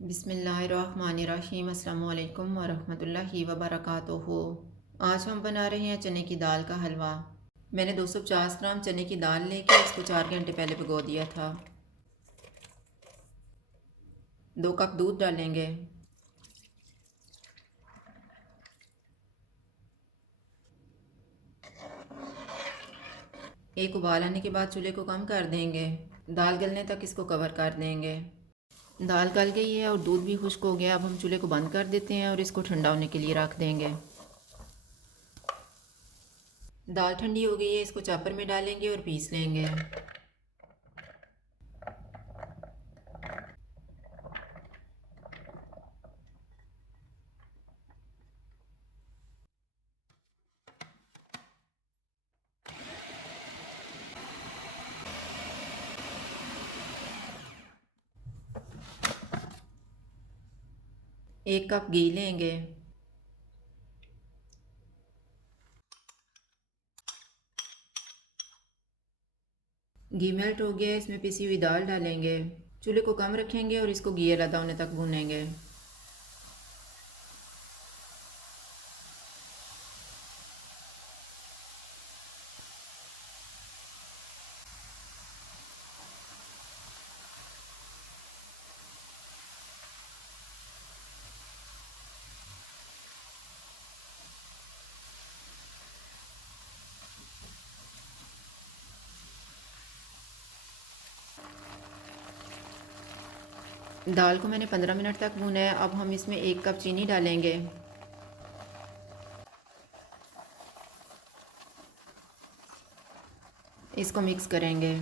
बिस्मिल्लाहिर्रहमानिर्रहीम। अस्सलामु अलैकुम वरहमतुल्लाहि वबरकातुहू। आज हम बना रहे हैं चने की दाल का हलवा। मैंने 250 ग्राम चने की दाल लेके इसको 4 घंटे पहले भिगो दिया था। 2 कप दूध डालेंगे। एक उबाल आने के बाद चूल्हे को कम कर देंगे। दाल गलने तक इसको कवर कर देंगे। दाल गल गई है और दूध भी खुश्क हो गया। अब हम चूल्हे को बंद कर देते हैं और इसको ठंडा होने के लिए रख देंगे। दाल ठंडी हो गई है, इसको चॉपर में डालेंगे और पीस लेंगे। एक कप घी लेंगे। घी मेल्ट हो गया है, इसमें पिसी हुई दाल डालेंगे। चूल्हे को कम रखेंगे और इसको घी अलग होने तक भूनेंगे। दाल को मैंने 15 मिनट तक भूना है। अब हम इसमें 1 कप चीनी डालेंगे। इसको मिक्स करेंगे।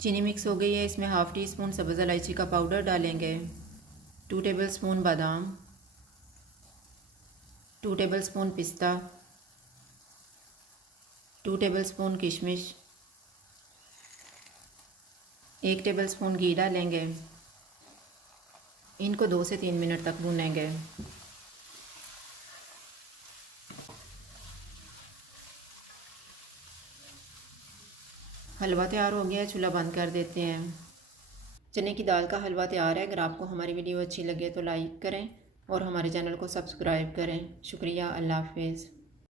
चीनी मिक्स हो गई है, इसमें हाफ़ टी स्पून सब्ज़ इलायची का पाउडर डालेंगे। 2 टेबल स्पून बादाम, 2 टेबल स्पून पिस्ता, 2 टेबल स्पून किशमिश, 1 टेबल स्पून घी डालेंगे। इनको 2 से 3 मिनट तक भूनेंगे। हलवा तैयार हो गया है, चूल्हा बंद कर देते हैं। चने की दाल का हलवा तैयार है। अगर आपको हमारी वीडियो अच्छी लगे तो लाइक करें और हमारे चैनल को सब्सक्राइब करें। शुक्रिया। अल्लाह हाफिज़।